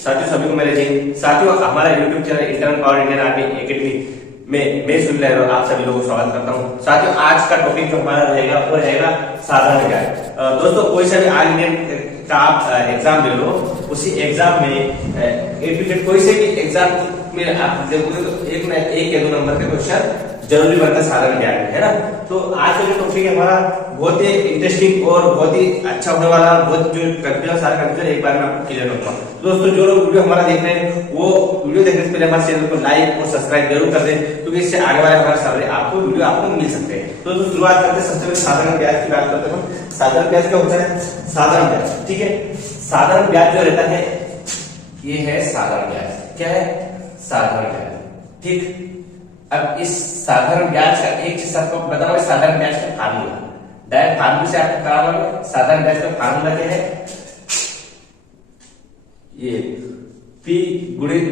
साथियों सभी को मेरे जी। साथियों हमारा YouTube channel internal power Indian army academy में मैं सुन रहे हो आप सभी लोगों को स्वागत करता हूं। साथियों आज का टॉपिक जो हमारा रहेगा वो रहेगा साधारण ज्ञान। दोस्तों कोई सा भी ऑल इंडियन का आप एग्जाम ले लो, उसी एग्जाम में ए टू जेड कोई से भी एग्जाम में आप देखोगे तो एक या दो नंबर का क्वेश्चन जरूरी बनता है साधारण ज्ञान में, है ना। तो आज का जो टॉपिक है हमारा बहुत ही इंटरेस्टिंग और बहुत ही अच्छा होने वाला, बहुत जो कंफ्यूजन सारे कंफ्यूजन एक बार में आपको क्लियर होगा। दोस्तों जो लोग वीडियो हमारा देख रहे हैं वो वीडियो देखने से पहले हमारे चैनल को लाइक और सब्सक्राइब जरूर कर दें, क्योंकि इससे आगे वाले हमारे सारे आपको वीडियो आपको मिल सकते हैं। तो शुरुआत करते हैं सबसे पहले साधारण ब्याज की बात करते हैं। साधारण ब्याज क्या होता है? साधारण ब्याज, ठीक है। साधारण ब्याज जो रहता है ये है साधारण ब्याज। क्या है? साधारण ब्याज, ठीक। अब इस साधारण ब्याज का एक चीज आपको बताओ, साधारण ब्याज का फार्मूला डायरेक्ट फार्मूला से आपको कराऊंगा। साधारण ब्याज का फार्मूला क्या है? ये P गुणित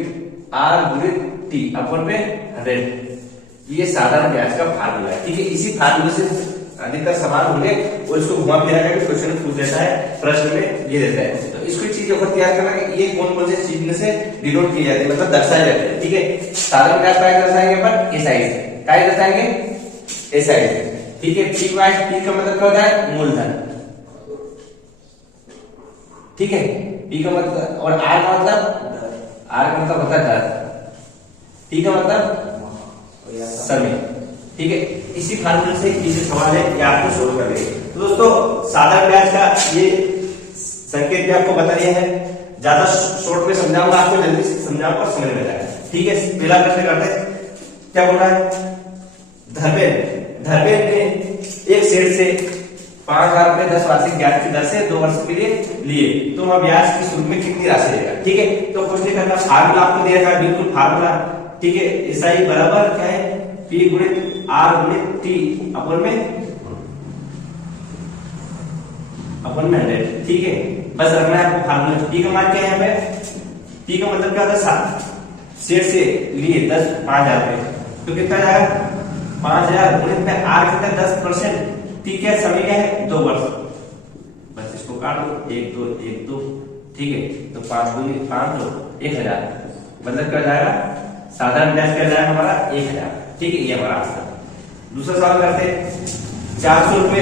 R गुणित T अपन पे 100, ये साधारण ब्याज का फार्मूला है, ठीक है। इसी फार्मूले से अधिकतर सवाल होंगे और इसको घुमा फिरा करके क्वेश्चन पूछ देता है, प्रश्न में ये देता है। तो इसको चीज ऊपर तैयार करना कि ये कौन कौन से चीज में से डिनोट किए जाते हैं, मतलब दर्शाए जाते हैं, ठीक है। साधारण ब्याज का दर्शाएंगे अपन एसआई से, क्या दर्शाएंगे? एसआई से, ठीक है। P का मतलब क्या होता है? मूलधन, ठीक है। P का मतलब और R का मतलब होता है दर, T का मतलब समय, ठीक है। इसी फार्मूले से इसी सवाल है ये आपको सोल्व करेंगे। तो दोस्तों साधारण ब्याज का ये संकेत भी आपको बता दिया है, ज्यादा शॉर्ट में समझाऊंगा, आपको जल्दी से समझाऊंगा और समझ में जाएगा, ठीक है। पहला प्रश्न करते हैं, क्या बोल रहा है? धर्मेंद्र ने एक सेठ से 5,000 रुपए 10 वार्षिक ब्याज की दर से 2 वर्ष के लिए लिए, तो वह ब्याज की शुल्क में कितनी राशि देगा, ठीक है। तो कुछ नहीं करना, फार्मूला आपको दे रखा है, बिल्कुल फार्मूला, ठीक है। एसआई बराबर क्या है? P गुणित R गुणित T अपन में 100, ठीक है। बस रखना है आपको फार्मूला। P का मान क्या है यहाँ पे? P का मतलब क्या होता है? सेठ से लिए 5,000 रुपए, तो कितना जाएगा? 5,000 गुणित में R कितना 10%, T क्या समय क्या है? 2 वर्ष। बस इसको काट दो, 1 2, ठीक है। तो 5 दूनी 5 2 1000, मतलब क्या जाएगा? साधारण ब्याज क्या जाएगा हमारा? 1000, ठीक है। ये हमारा आंसर। दूसरा सवाल करते हैं, 400 रुपए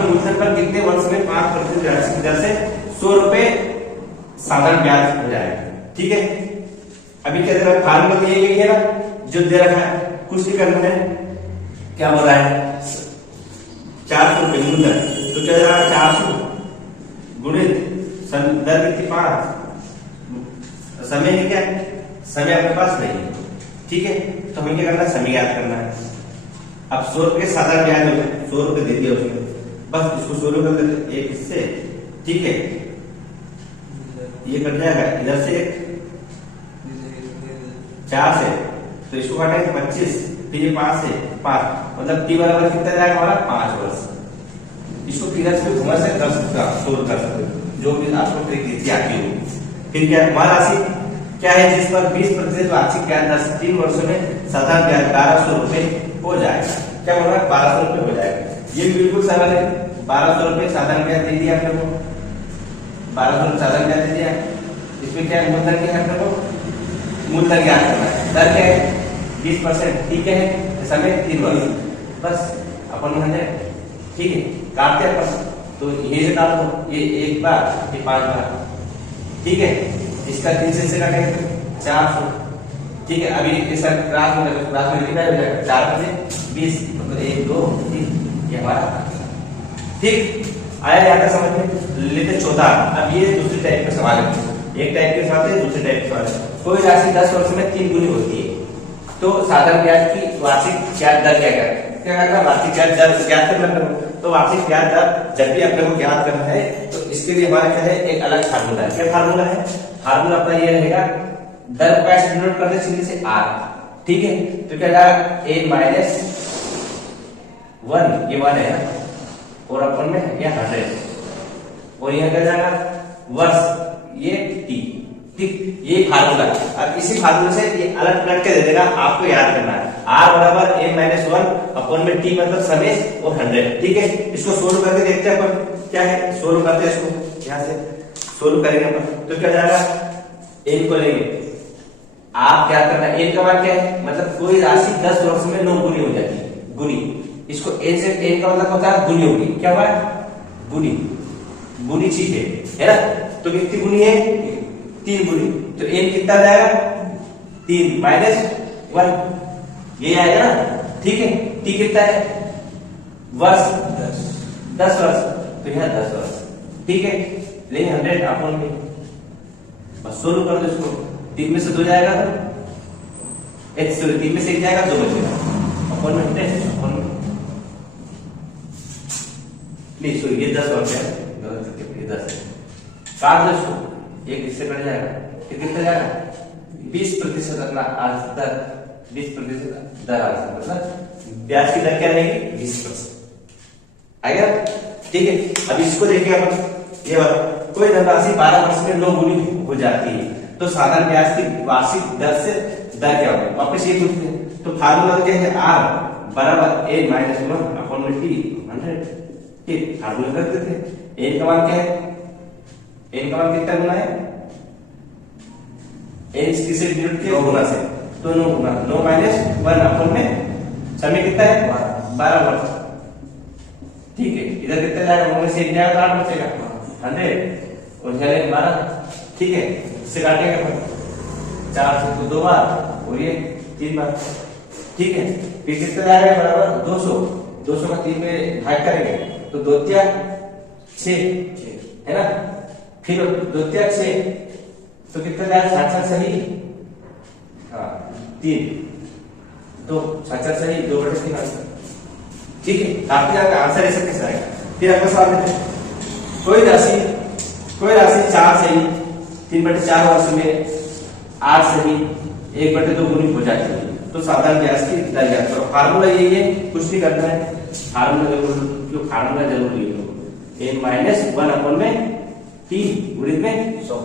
मूलधन पर कितने वर्ष में 5% ब्याज की दर से 100 रुपए साधारण ब्याज हो जाएगा, ठीक है। अभी क्या दे रहा है? फार्मूला दिए गई है ना, जो दे रखा है, कुछ नहीं करना है। क्या बोल रहा है? 400 रुपए मूलधन, तो क्या जाएगा? 400 गुणित दर कितनी 5, समय है क्या? समय अपने पास नहीं है, ठीक है। तो हमें क्या करना है? समय याद करना है। अब 100 रुपए साधारण ब्याज हो गया, 100 रुपए दे दिया उसने, बस इसको 100 रुपए कर देते एक इससे, ठीक है। ये कट जाएगा इधर से 4 से, तो इसको काटेंगे 25, फिर ये 5 से 5, मतलब T बराबर कितना जाएगा हमारा? 5 वर्ष। इसको किधर से घुमा से कर सकते, सोल्व कर सकते, जो भी आपको ट्रिक दी आती हो। फिर क्या मान राशि क्या है जिस पर 20% वार्षिक ब्याज दर से 3 वर्षों में साधारण ब्याज 1200 रुपए हो जाएगा। क्या बोल रहा है? 1200 रुपए हो जाएगा। ये भी बिल्कुल सरल है, 1200 रुपए साधारण ब्याज दे दिया आपने को, 1200 रुपए साधारण ब्याज दे दिया। इसमें क्या है? मूलधन क्या है आपने को? मूलधन ज्ञात करना है। दर क्या है? 20%, ठीक है। समय 3 वर्ष, बस अपन मान जाए, ठीक है। काटते हैं अपन, तो ये से काट दो, ये 1 बार, ये 5 बार, ठीक है। इसका 3 से काटेंगे 400, ठीक है। अभी इसका क्रास में लिखा हो जाएगा 4 से 20, मतलब 1 2 3, ये हमारा, ठीक। आया यहाँ तक समझ में? लेते चौथा। अब ये दूसरी टाइप का सवाल है, एक टाइप के सवाल है, दूसरे टाइप के सवाल है। कोई राशि 10 वर्ष में 3 गुनी होती है, तो साधारण ब्याज की वार्षिक ब्याज दर क्या करना? वार्षिक ब्याज दर ज्ञात करना। तो वार्षिक ब्याज दर जब भी अपने को ज्ञात करना है, तो इसके लिए हमारा क्या है? एक अलग फार्मूला है। क्या फार्मूला है? फार्मूला अपना ये रहेगा, दर को कैसे डिनोट करते हैं? सीधे से R, ठीक है। तो क्या जाएगा? A माइनस 1, ये 1 है ना, और अपन में है क्या? 100, और यहाँ क्या जाएगा? वर्ष, ये T, ठीक। ये फार्मूला। अब इसी फार्मूले से ये अलग पलट के दे देगा, आपको याद करना है। R बराबर A माइनस 1 अपन में T मतलब समय और 100, ठीक है। इसको सोल्व करके देखते हैं अपन क्या है। सोल्व करते हैं इसको, यहाँ से सोल्व करेंगे अपन, तो क्या जाएगा? एन को लेंगे, आप क्या करना है, एन का मान क्या है, मतलब कोई राशि 10 वर्ष में 9 गुनी हो जाती है, गुनी। इसको एन से एन का मतलब होता है गुनी होगी, क्या हुआ, गुनी, गुनी चीज है ना। तो कितनी गुनी है, 3 गुनी, तो एन कितना जाएगा, 3 माइनस 1 ये आएगा ना, ठीक है। टी कितना है, वर्ष 10 वर्ष, तो यहाँ 10 वर्ष, ठीक है। लेकिन 100 अपॉन में बस सोल्व कर दो इसको, 3 में से 2 जाएगा तो 3 में से 1 जाएगा, 2 बचेगा, अपॉन में 100 अपॉन में नहीं सॉरी ये 10 वर्ष है, ये 10 है, काट दो इसको, 1 इससे कट जाएगा, कितना जाएगा 20% अपना दर, 20% दर आ सकता, मतलब ब्याज की दर क्या रहेगी 20%, आएगा, ठीक है। अब इसको देखिए अपन, ये वाला कोई धनराशि 12 वर्ष में 9 गुनी हो जाती है, तो साधारण ब्याज की वार्षिक दर से दर क्या होगी, वापस ये पूछते हैं। तो फार्मूला क्या है, आर बराबर ए माइनस 1 अपॉन में टी 100, ठीक, फार्मूला कर देते हैं। एन का मान क्या है, एन का मान कितना गुना है, एन किसी यूनिट के गुना से, तो 9 गुना 9 माइनस 1 अपॉन में समय कितना है 12 वर्ष, ठीक है। इधर कितना जाएगा, 9 में से 1 जाएगा तो 8 बचेगा, 100 और 12, ठीक है। इससे काटेंगे अपन 4 से तो 2 बार और ये 3 बार, ठीक है। फिर कितना जाएगा बराबर 200, 200 का 3 में भाग करेंगे तो 2 तिया 6 है ना, फिर 2 तिया 6 तो कितना जाएगा 7 सही, हाँ 3 2 7 सही 2/3 आंसर, ठीक है। आपके आंसर ऐसे कैसे आएगा। फिर आपका सवाल है, कोई राशि 4 सही 3/4 वर्ष में 8 सही 1/2 गुनी हो जाती है, तो साधारण ब्याज की दर ज्ञात करो। फार्मूला यही है, कुछ नहीं करना है, फार्मूला जो फार्मूला जरूर लिख लो, ए माइनस 1 अपॉन में टी गुणित में 100,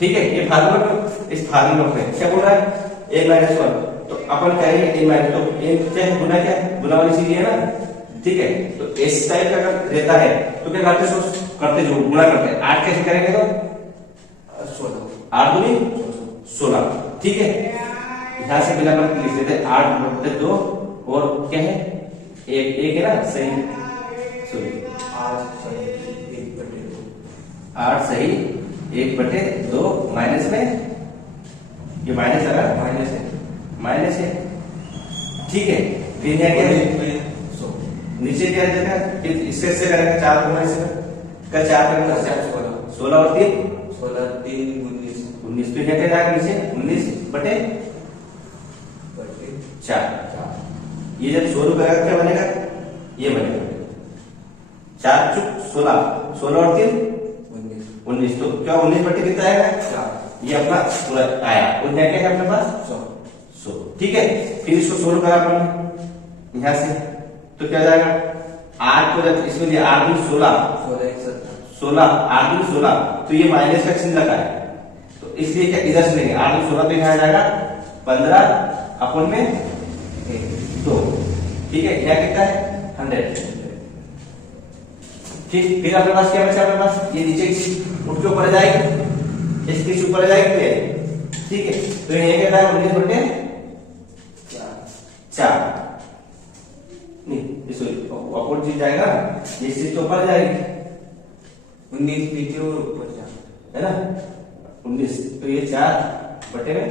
ठीक है। ये फार्मूला, इस फार्मूला में क्या बोल रहा है, ए माइनस 1, तो अपन करेंगे ए माइनस, तो ए क्या है, गुना क्या है, गुना वाली चीज है ना, ठीक है। तो इस टाइप का अगर रहता है तो क्या करते जो गुणा करते हैं, 8 कैसे करेंगे तो 8 दूनी 16, ठीक है। यहां से बिना पर लिख देते 8/2 और क्या है, एक है ना सही, सॉरी 8 सही 1/2 माइनस में, ये माइनस अगर माइनस है, ठीक है। फिर क्या है, नीचे क्या देगा, फिर इससे करेंगे 4 गुना इससे का 4 करेंगे 16 और 3 19, तो क्या जाएगा नीचे 19/4, ये जब 100 रुपए का क्या बनेगा, ये बनेगा 4 चुक 16 और 3 19, तो क्या 19/4 कितना आएगा, ये अपना पूरा आया, और क्या है अपने पास 100, ठीक है। फिर इसको 100 रुपए अपन यहां से, तो क्या जाएगा 8 को जब इसमें 8 दूनी 16 8 दूनी 16, तो ये माइनस का चिन्ह लगा है, तो इसलिए क्या इधर से लेंगे 8 दूनी 16 पे क्या जाएगा 15 अपॉन में 2, ठीक है। क्या कितना है 100, ठीक। फिर अपने पास क्या बचा, अपने पास ये नीचे की उठ के ऊपर जाएगी, इसके ऊपर जाएगी, ठीक है। तो ये क्या है 19/4 नहीं, इसको अपोजिट चीज जाएगा, ये चीज तो ऊपर जाएगी, 19 नीचे और ऊपर जाएगा, है ना 19, तो ये 4/19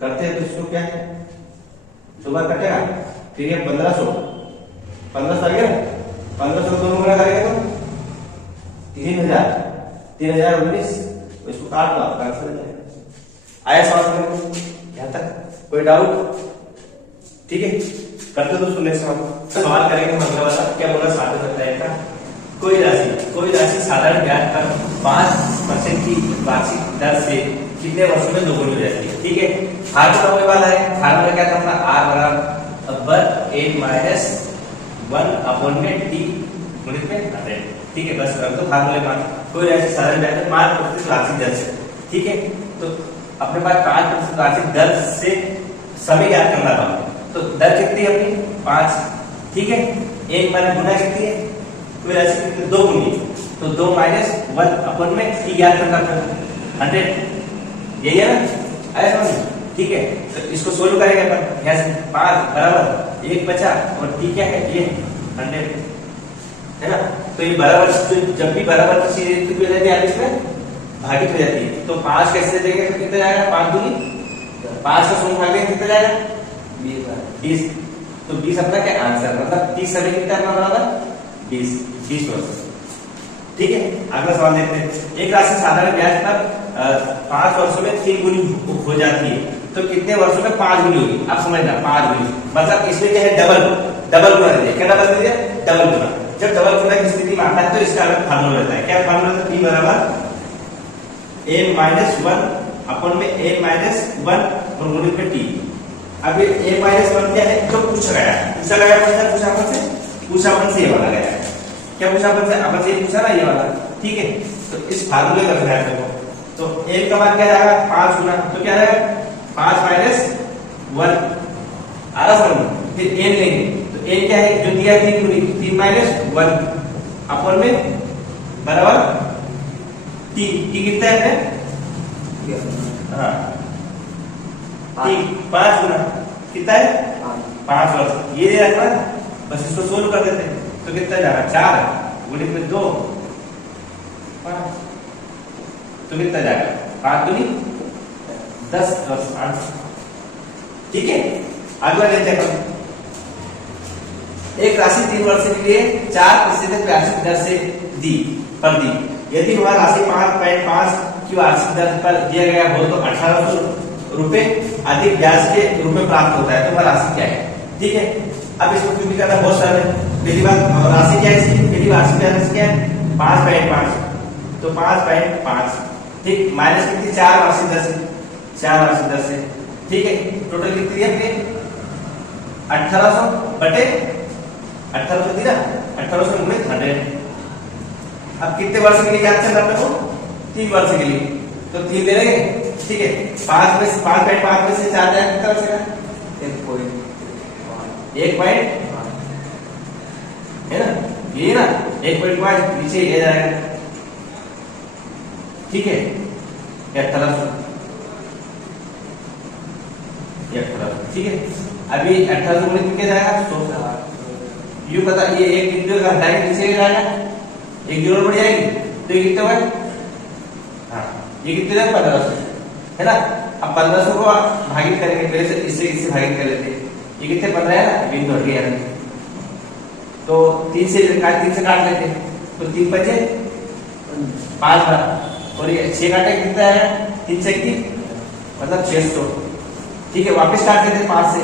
करते हैं, तो इसको क्या है 2 बार कटेगा, फिर ये 1500 आ गया, 1500 दोनों गुणा करेंगे तो 3019, इसको काट दो, आपका आंसर जाएगा। आया सवाल में यहां तक कोई डाउट, ठीक है। करते दोस्तों नेक्स्ट सवाल करेंगे, मतलब वाला क्या बोला, साधन होता है का कोई राशि साधारण ब्याज पर 5% की वार्षिक दर से कितने वर्षों में दोगुनी हो जाती है, ठीक है। फार्मूला वही वाला है, फार्मूला क्या था अपना, r बराबर a माइनस 1 अपॉन में t गुणित में 100, ठीक है। बस रख दो फार्मूले में, कोई राशि साधारण ब्याज पर 5% वार्षिक दर से, ठीक है। तो अपने पास 5% वार्षिक दर से समय ज्ञात करना था, तो दर कितनी है अपनी 5, ठीक है। 1 माइनस गुना कितनी है, कोई राशि कितनी 2 गुनी, तो 2 माइनस 1 अपन में टी ज्ञात करना था 100, यही है ना, ऐसा समझ। ठीक है, तो इसको सोल्व करेंगे अपन, यहाँ से 5 बराबर 1 बचा और टी क्या है, ये 100 है ना। तो ये बराबर, जब भी बराबर की चीज हो जाती है इसमें भागित हो जाती है। तो 5 कैसे देंगे, तो कितना जाएगा, 5 दूनी 5 का शून्य भाग देंगे कितना जाएगा, 20। तो 20 अपना क्या आंसर, मतलब 30 समय कितना अपना बराबर 20 वर्ष। ठीक है, अगला सवाल देखते हैं। एक राशि साधारण ब्याज पर 5 वर्षों में 3 गुनी हो जाती है, तो कितने वर्षों में 5 गुनी होगी। आप समझना, 5 गुनी मतलब इसमें क्या है, डबल गुना दे दिया। क्या डबल दे दिया, डबल गुना। जब डबल गुना की स्थिति में आता है तो इसका अलग फार्मूला रहता है। क्या फार्मूला रहता है, p बराबर a-1 अपन में a-1 और गुणित में t। अब ये a-1 क्या है, जो पूछा गया पूछा अपन से ये वाला गया है। क्या पूछा अपन से, अपन से ये पूछा ना ये वाला। ठीक है, तो इस फार्मूले का ध्यान रखो। तो a का मान क्या आएगा, 5 गुना, तो क्या आएगा 5 माइनस 1 आ रहा समझ। फिर n लेंगे, तो n क्या है, जो दिया है 3 गुनी, 3 माइनस 1 अपन में बराबर t कितना है, हाँ 5 गुना कितना है, 5 वर्ष। ये रखना, बस इसको सोल्व कर देते हैं। तो कितना जाएगा, 4 गुणित में 2 5, तो कितना जाएगा, 5 दूनी 10 वर्ष आंसर। ठीक है, अगला लेते हैं। एक राशि 3 वर्ष के लिए 4% वार्षिक दर से दी। यदि वह राशि 5.5 की वार्षिक दर पर दिया गया हो तो 1800 रुपए अधिक ब्याज के रूप में प्राप्त होता है। तो वह राशि क्या है। ठीक है, अब इसको क्यों निकालना, बहुत सरल है। पहली बात, राशि क्या है इसकी, पहली वार्षिक ब्याज क्या है 5.5, तो 5.5 ठीक, माइनस कितनी 4 वार्षिक दर से, 4 वार्षिक दर से। ठीक है, टोटल कितनी है अपने 1800 बटे 1800 दी ना, 1800 गुणित 100। अब कितने वर्ष के लिए याद करना अपने को, 3 वर्ष के लिए, तो 3 ले लेंगे। ठीक है, 5 में 5.5 में से 4 जाएगा कितना बचेगा, 1 है ना, ये ना 1.5 नीचे ये जाएगा। ठीक है, 1800 ठीक है। अभी 1800 गुणित क्या जाएगा 100। यू पता, ये एक बिंदु का हटाएंगे नीचे जाएगा, एक जीरो बढ़ जाएगी, तो ये कितना हुआ, हाँ ये कितने जाएगा 1500 है ना। अब 1500 को भागित करेंगे, पहले से इससे भागित कर लेते हैं। ये कितने 15 है ना, बिंदु हट गया, तो 3 से काट लेते हैं, तो 3 बचे 5 बड़ा, और ये 6 काटे कितना है 3 से मतलब 600। ठीक है, वापस काट देते 5 से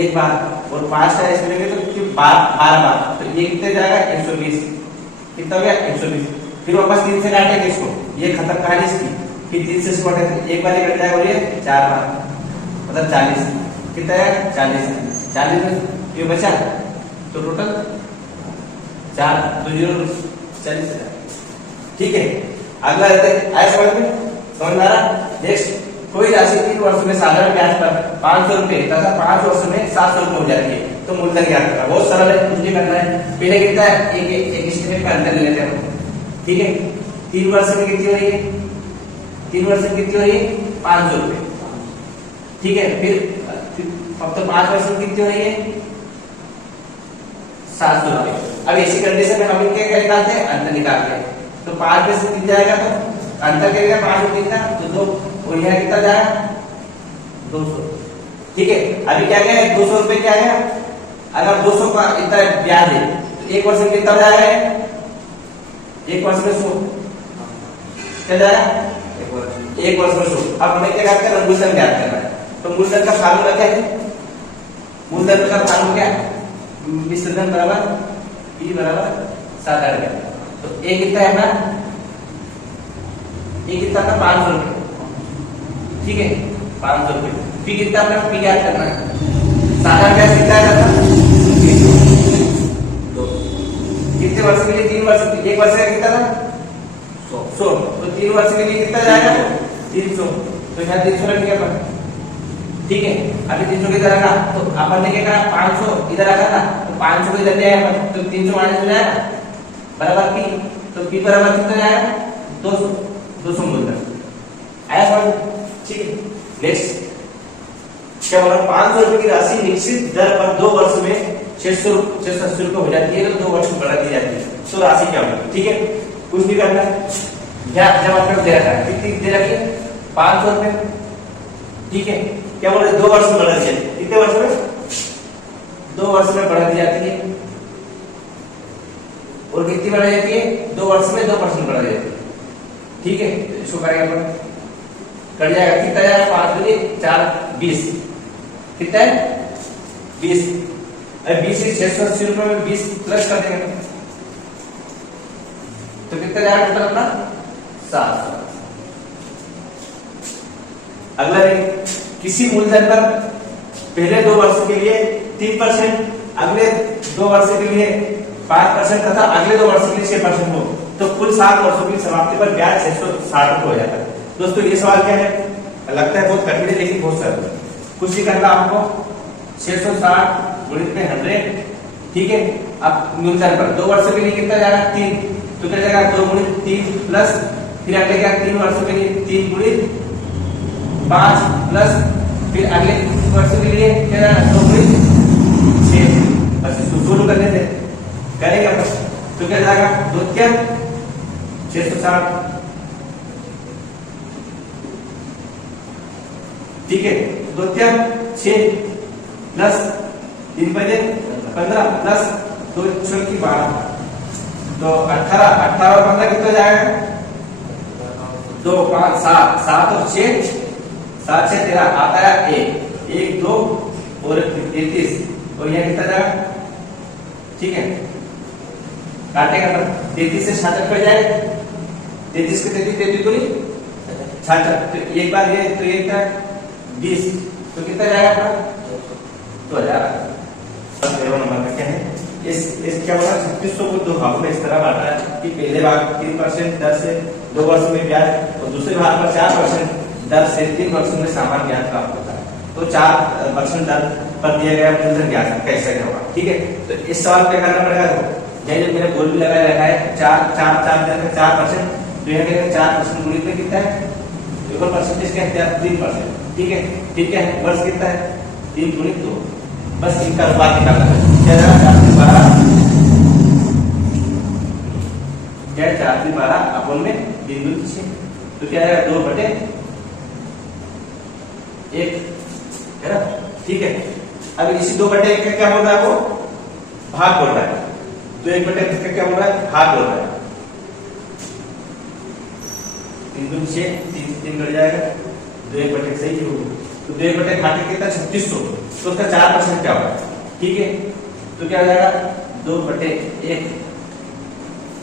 एक बार, और 5 का इसमें लेंगे तो 12 बार, तो ये कितने जाएगा 120। कितना हो गया 120। फिर वापस 3 से काटेंगे इसको, ये खत्म कहानी इसकी। फिर 3 से इसको काटेंगे, एक बार ये कट जाएगा, और ये 4 बार मतलब 40। कितना है 40 में ये बचा, तो टोटल 4 2 0 40। ठीक है, अगला रहता है, आया समझ में आ रहा। नेक्स्ट, कोई राशि 3 वर्ष में साधारण ब्याज पर 500 रुपए तथा 5 वर्ष में 700 रुपए हो जाती है, तो मूलधन ज्ञात करना। बहुत सरल है, कुछ नहीं करना है। पहले कितना है, एक स्टेप का अंतर ले लेते हैं। ठीक है, 3 वर्ष में कितनी हो रही है, 3 वर्ष में कितनी हो रही है 500 रुपए। ठीक है, फिर अब तो 5 वर्ष में कितनी हो रही है 700 रुपए। अब ऐसी कंडीशन में हम इनके क्या निकालते हैं, अंतर निकालते हैं। तो 5 में से कितना जाएगा, तो अंतर करेगा 5 में कितना, तो 2, और यह कितना जाएगा 200। ठीक है, अभी क्या क्या है 200 रुपए क्या है। अगर 200 का इतना ब्याज है, तो 1 वर्ष में कितना जाएगा, 1 वर्ष में 100 क्या जाएगा, 1 वर्ष में 100। अब हमें क्या करना है, मूलधन ज्ञात करना है। तो मूलधन का फार्मूला क्या है, मूलधन का फार्मूला क्या है, मिश्र धन बराबर P बराबर साधारण ब्याज। तो A कितना है अपना, A कितना अपना 500 रुपए। ठीक है, 500 रुपए। P कितना अपना, P ज्ञात करना है। साधारण ब्याज कितना है, कितने वर्ष के लिए, 3 वर्ष के लिए। 1 वर्ष का कितना था 100, तो 3 वर्ष के लिए कितना जाएगा 300, तो यहाँ 300 रख दिया अपन। ठीक है, अभी 300 किधर रखा, तो अपन ने क्या करा 500 इधर रखा था, तो 500 को इधर ले आया अपन, तो 300 माइनस हो जाएगा बराबर P। तो p बराबर कितना जाएगा 200 200 मूलधन आया समझ। ठीक है, नेक्स्ट क्या बोला 500 रुपए की राशि निश्चित दर पर 2 वर्ष में 680 रुपए हो जाती है, तो 2 वर्ष में बढ़ा दी जाती है, तो राशि क्या होगी। ठीक है, कुछ भी करना है जब आपको दे रखा है कितनी दे रखी है 500 रुपए। ठीक है, क्या बोल रहे 2 वर्ष में बढ़ा दी जाती है, कितने वर्ष में 2 वर्ष में बढ़ा दी जाती है, और कितनी बढ़ाई जाती है 2 वर्ष में 2% बढ़ा दी जाती है। ठीक है, इसको करेंगे अपन, कट जाएगा कितना जाएगा 5 दूनी 4 20 कितना है 20। अब 20 से 680 रुपए में 20 प्लस कर देंगे तो कितना जाएगा टोटल अपना 700। अगला देखिए, किसी मूलधन पर पहले 2 वर्ष के लिए 3%, अगले 2 वर्ष के लिए 5% तथा अगले 2 वर्ष के लिए 6% हो, तो कुल 7 वर्षों की समाप्ति पर ब्याज 660 रुपए हो जाता है। दोस्तों ये सवाल क्या है, लगता है बहुत कठिन है लेकिन बहुत सरल है। कुछ नहीं करना आपको, 660 गुणित में 100। ठीक है, अब मूलधन पर 2 वर्ष के लिए कितना जाएगा 3, तो क्या जाएगा 2 गुणित 3 प्लस फिर अगले क्या 3 वर्षों के लिए 3 गुणित 5 प्लस फिर अगले वर्ष के लिए क्या जाएगा 2 गुणित 6। बस इसको शुरू करने से करेंगे अपन, तो क्या जाएगा 2 क्या 660। ठीक है, 2 क्या 6 प्लस 3 बजे 15 प्लस 2 की 12, तो 18 और 15 कितना जाएगा 2 5 7 7 और 6 7 6 13 आता है 1 1 2 और 33, और यह कितना जाएगा। ठीक है, काटेगा पर 33 से 66 कट जाएगा, 33 के 33 को नहीं 66, तो एक बार ये तो ये क्या 20, तो कितना जाएगा अपना 2000। नंबर का क्या है इस क्या बोला 3600 को 2 भागों में इस तरह बांटा है कि पहले भाग 3% दर से 2 वर्ष में ब्याज, और दूसरे भाग पर 4% दर से 3 वर्ष में सामान्य ब्याज प्राप्त होता है, तो 4% दर पर दिया गया मूलधन ब्याज कैसे क्या होगा। ठीक है, तो इस सवाल पे करना पड़ेगा, जैसे जो मैंने गोल भी लगाया रखा है 4% तो यह क्या 4% गुणित में कितना है, इक्वल परसेंटेज क्या है 3%। ठीक है, ठीक है, वर्ष कितना है 3 गुणित 2, बस इनका अनुपात निकालना है, क्या 4 से 12 क्या 4 से 12 अपन में 3 गुणित 6, तो क्या है 2 बटे 1 है ना। ठीक है, अब इसी 2 बटे 1 का क्या बोल रहा है वो भाग बोल रहा है, तो 1 बटे 1 का क्या बोल रहा है भाग बोल रहा है। 3 गुणित 6 3 कट जाएगा, 2 1 बटे सही होगा, तो 2 1 बटे घाटे कितना 3600, तो उसका 4% क्या होगा। ठीक है, तो क्या हो जाएगा 2 बटे 1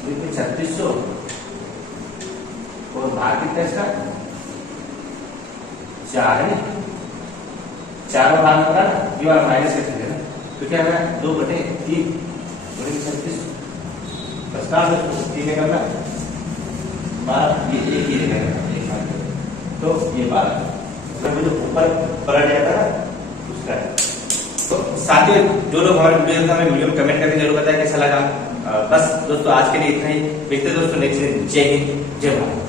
3600 और भाग कितना इसका 4 है, 4 भाग होगा ना, ये वाला माइनस करते हैं ना, तो क्या है 2 बटे 3 3600 बस का 3 निकलना 12, ये एक ही निकलेगा, तो ये 12 जो ऊपर पलट जाता है उसका है। तो साथियों जो लोग हमारे वीडियो हमें वीडियो में कमेंट करके जरूर बताएं कैसा लगा। बस दोस्तों आज के लिए इतना ही, देखते दोस्तों नेक्स्ट दिन। जय हिंद जय भारत।